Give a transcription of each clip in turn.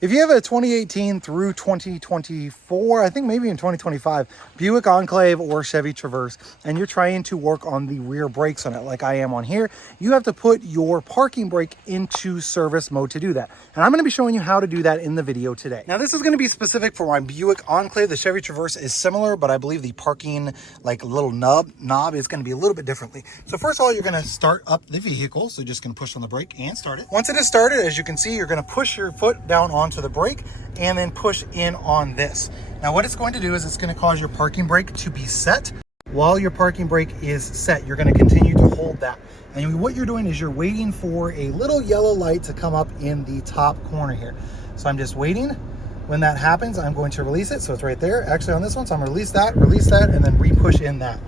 If you have a 2018 through 2024, I think maybe in 2025, Buick Enclave or Chevy Traverse, and you're trying to work on the rear brakes on it like I am on here, you have to put your parking brake into service mode to do that. And I'm going to be showing you how to do that in the video today. Now this is going to be specific for my Buick Enclave. The Chevy Traverse is similar, but I believe the parking like little knob is going to be a little bit differently. So first of all, you're going to start up the vehicle. So just going to push on the brake and start it. Once it is started, as you can see, you're going to push your foot down onto the brake and then push in on this. Now what it's going to do is it's going to cause your parking brake to be set. While your parking brake is set, you're going to continue to hold that. And what you're doing is you're waiting for a little yellow light to come up in the top corner here. So I'm just waiting. When that happens, I'm going to release it. So it's right there actually on this one. So I'm going to release that, and then re-push in that.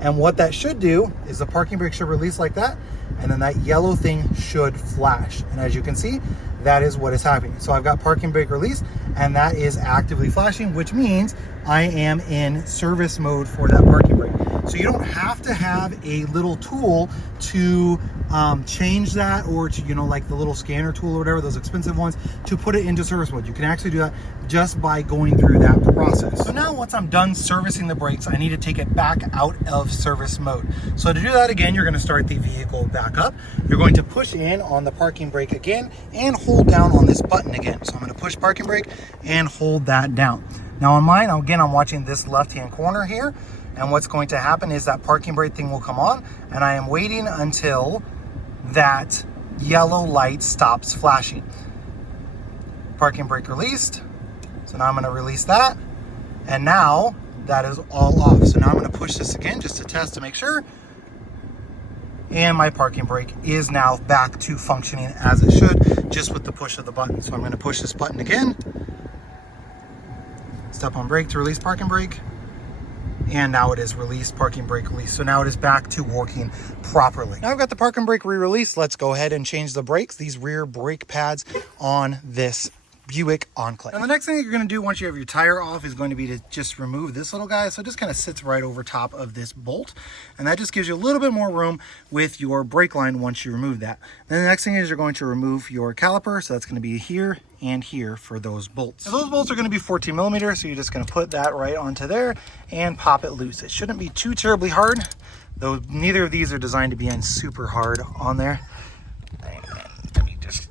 And what that should do is the parking brake should release like that, and then that yellow thing should flash. And as you can see, that is what is happening. So I've got parking brake release, and that is actively flashing, which means I am in service mode for that parking brake. So you don't have to have a little tool to change that, or to, you know, like the little scanner tool or whatever, those expensive ones, to put it into service mode. You can actually do that just by going through that process. So now once I'm done servicing the brakes, I need to take it back out of service mode. So to do that again, you're going to start the vehicle back up. You're going to push in on the parking brake again and hold down on this button again. So I'm going to push parking brake and hold that down. Now on mine, again, I'm watching this left-hand corner here. And what's going to happen is that parking brake thing will come on, and I am waiting until that yellow light stops flashing. Parking brake released. So now I'm going to release that. And now that is all off. So now I'm going to push this again just to test to make sure. And my parking brake is now back to functioning as it should, just with the push of the button. So I'm going to push this button again. Step on brake to release parking brake. And now it is released, parking brake release. So now it is back to working properly. Now I've got the parking brake re-released. Let's go ahead and change the brakes, these rear brake pads on this Buick Enclave. And the next thing that you're going to do once you have your tire off is going to be to just remove this little guy. So it just kind of sits right over top of this bolt, and that just gives you a little bit more room with your brake line once you remove that. Then the next thing is you're going to remove your caliper. So that's going to be here and here for those bolts. Now those bolts are going to be 14 millimeters. So you're just going to put that right onto there and pop it loose. It shouldn't be too terribly hard, though neither of these are designed to be in super hard on there.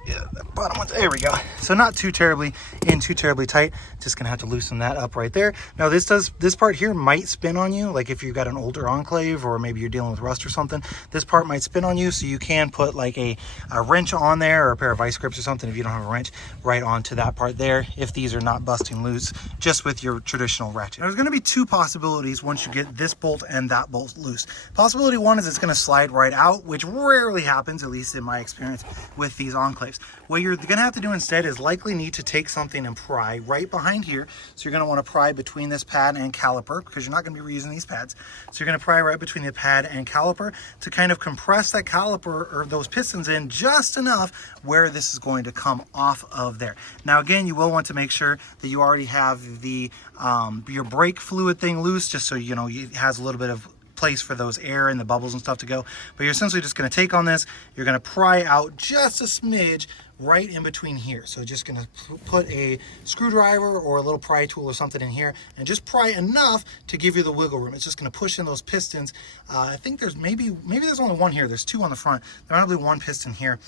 Yeah, the bottom one, there we go. So not too terribly tight. Just gonna have to loosen that up right there. Now this part here might spin on you, like if you've got an older Enclave or maybe you're dealing with rust or something, this part might spin on you, so you can put like a wrench on there, or a pair of vice grips or something if you don't have a wrench, right onto that part there, if these are not busting loose just with your traditional ratchet. There's gonna be two possibilities once you get this bolt and that bolt loose. Possibility one is it's gonna slide right out, which rarely happens, at least in my experience with these Enclaves. What you're gonna have to do instead is likely need to take something and pry right behind here. So you're gonna wanna pry between this pad and caliper, because you're not gonna be reusing these pads. So you're gonna pry right between the pad and caliper to kind of compress that caliper or those pistons in just enough where this is going to come off of there. Now again, you will want to make sure that you already have the your brake fluid thing loose, just so you know it has a little bit of place for those air and the bubbles and stuff to go. But you're essentially just going to take on this, you're going to pry out just a smidge right in between here. So just going to put a screwdriver or a little pry tool or something in here and just pry enough to give you the wiggle room. It's just going to push in those pistons. I think there's maybe there's only one here. There's two on the front. There might be one piston here,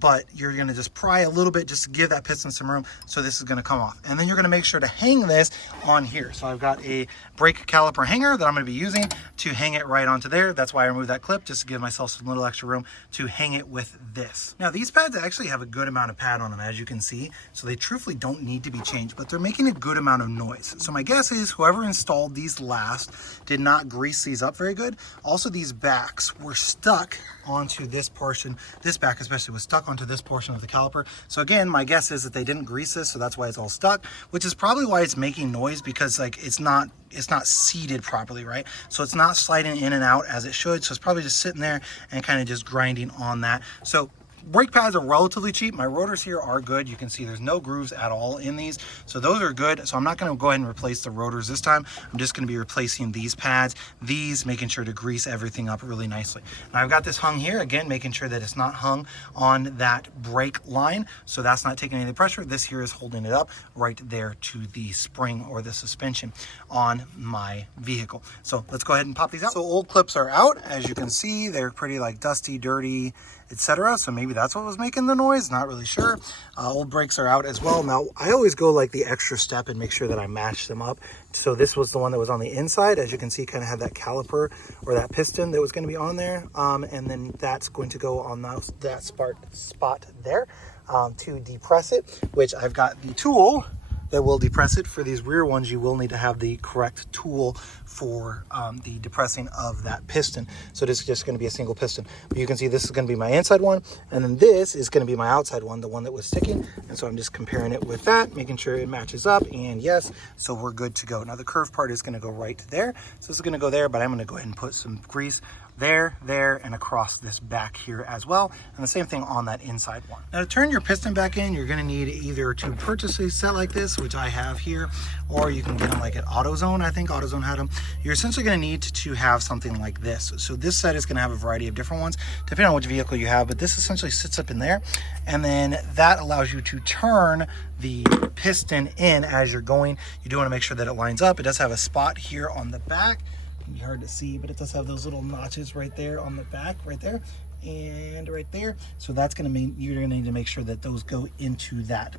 but you're going to just pry a little bit just to give that piston some room, so this is going to come off. And then you're going to make sure to hang this on here. So I've got a brake caliper hanger that I'm going to be using to hang it right onto there. That's why I removed that clip, just to give myself some little extra room to hang it with this. Now these pads actually have a good amount of pad on them, as you can see, so they truthfully don't need to be changed, but they're making a good amount of noise. So my guess is whoever installed these last did not grease these up very good. Also, these backs were stuck onto this portion. This back especially was stuck onto this portion of the caliper. So again, my guess is that they didn't grease this, so that's why it's all stuck, which is probably why it's making noise, because like it's not seated properly, right? So it's not sliding in and out as it should. So it's probably just sitting there and kind of just grinding on that. So Brake pads are relatively cheap. My rotors here are good. You can see there's no grooves at all in these, so those are good. So I'm not going to go ahead and replace the rotors this time. I'm just going to be replacing these pads, making sure to grease everything up really nicely. Now I've got this hung here, again, making sure that it's not hung on that brake line, so that's not taking any of the pressure. This here is holding it up right there to the spring or the suspension on my vehicle. So let's go ahead and pop these out. So old clips are out. As you can see, they're pretty like dusty, dirty, etc. So maybe that's what was making the noise, not really sure. Old brakes are out as well. Now I always go like the extra step and make sure that I match them up. So this was the one that was on the inside. As you can see, kind of had that caliper or that piston that was going to be on there, and then that's going to go on that spot there to depress it, which I've got the tool that will depress it. For these rear ones, you will need to have the correct tool for the depressing of that piston. So this is just going to be a single piston. But you can see this is going to be my inside one, and then this is going to be my outside one, the one that was sticking. And so I'm just comparing it with that, making sure it matches up, and yes, so we're good to go. Now the curved part is going to go right there. So this is going to go there, but I'm going to go ahead and put some grease there, and across this back here as well. And the same thing on that inside one. Now to turn your piston back in, you're gonna need either to purchase a set like this, which I have here, or you can get them like at AutoZone. I think AutoZone had them. You're essentially gonna need to have something like this. So this set is gonna have a variety of different ones, depending on which vehicle you have, but this essentially sits up in there, and then that allows you to turn the piston in as you're going. You do wanna make sure that it lines up. It does have a spot here on the back. Be hard to see, but it does have those little notches right there on the back, right there and right there. So that's going to mean you're going to need to make sure that those go into that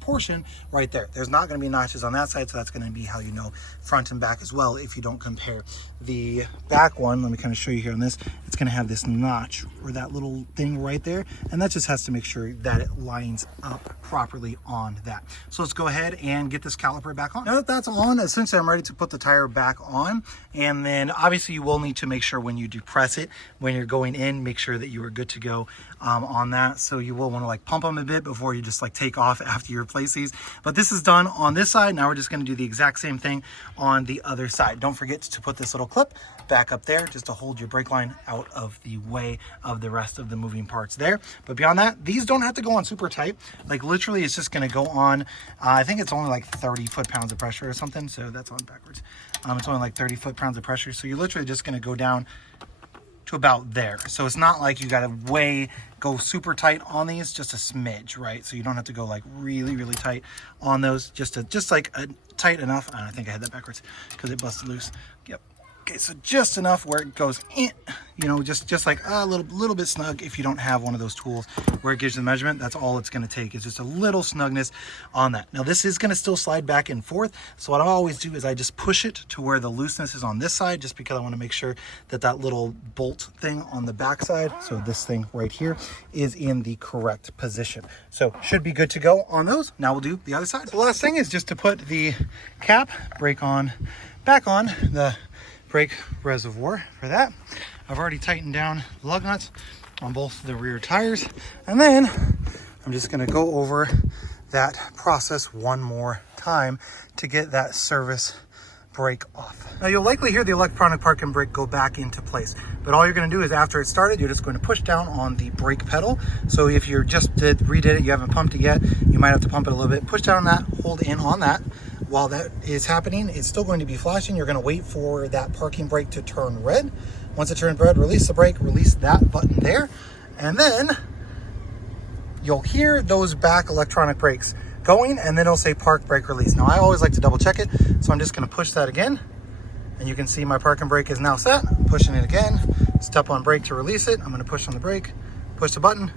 portion right there. There's not going to be notches on that side, so that's going to be how you know front and back as well if you don't compare. The back one, let me kind of show you here on this, it's going to have this notch or that little thing right there, and that just has to make sure that it lines up properly on that. So let's go ahead and get this caliper back on. Now that that's on, essentially I'm ready to put the tire back on, and then obviously you will need to make sure when you depress it, when you're going in, make sure that you are good to go on that. So you will want to like pump them a bit before you just like take off after you replace these. But this is done on this side. Now we're just going to do the exact same thing on the other side. Don't forget to put this little clip back up there just to hold your brake line out of the way of the rest of the moving parts there. But beyond that, these don't have to go on super tight. Like literally it's just going to go on, I think it's only like 30 foot-pounds of pressure or something. So that's on backwards. It's only like 30 foot-pounds of pressure. So you're literally just going to go down to about there. So it's not like you got to go super tight on these, just a smidge, right? So you don't have to go like really, really tight on those, just like a tight enough. I think I had that backwards because it busted loose. Yep. Okay, so just enough where it goes in, you know, just like a little bit snug. If you don't have one of those tools where it gives you the measurement, that's all it's going to take, is just a little snugness on that. Now this is going to still slide back and forth, so what I always do is I just push it to where the looseness is on this side, just because I want to make sure that that little bolt thing on the back side, so this thing right here, is in the correct position. So should be good to go on those. Now we'll do the other side. So the last thing is just to put the cap brake on back on the brake reservoir. For that, I've already tightened down the lug nuts on both the rear tires, and then I'm just going to go over that process one more time to get that service brake off. Now you'll likely hear the electronic parking brake go back into place, but all you're going to do is after it's started, you're just going to push down on the brake pedal. So if you're just redid it, you haven't pumped it yet, you might have to pump it a little bit. Push down on that, hold in on that. While that is happening, it's still going to be flashing. You're going to wait for that parking brake to turn red. Once it turns red, release the brake, release that button there, and then you'll hear those back electronic brakes going, and then it'll say park brake release. Now I always like to double check it, so I'm just going to push that again, and you can see my parking brake is now set. I'm pushing it again, step on brake to release it. I'm going to push on the brake, push the button,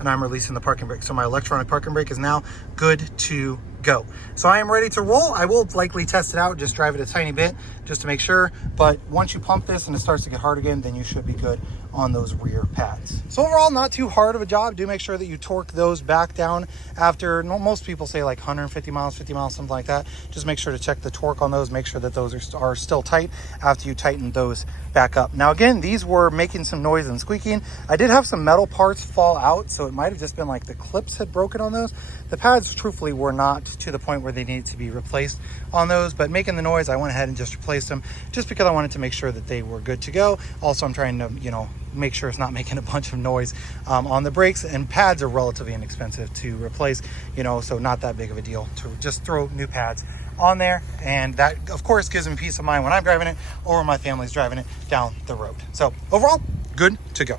and I'm releasing the parking brake. So my electronic parking brake is now good to go. So I am ready to roll. I will likely test it out, just drive it a tiny bit just to make sure. But once you pump this and it starts to get hard again, then you should be good on those rear pads. So overall, not too hard of a job. Do make sure that you torque those back down after, most people say like 150 miles, 50 miles, something like that. Just make sure to check the torque on those, make sure that those are still tight after you tighten those back up. Now again, these were making some noise and squeaking. I did have some metal parts fall out, so it might have just been like the clips had broken on those. The pads truthfully were not to the point where they needed to be replaced on those, but making the noise, I went ahead and just replaced them just because I wanted to make sure that they were good to go. Also, I'm trying to, make sure it's not making a bunch of noise on the brakes. And pads are relatively inexpensive to replace, you know, so not that big of a deal to just throw new pads on there. And that of course gives me peace of mind when I'm driving it or when my family's driving it down the road. So overall, good to go.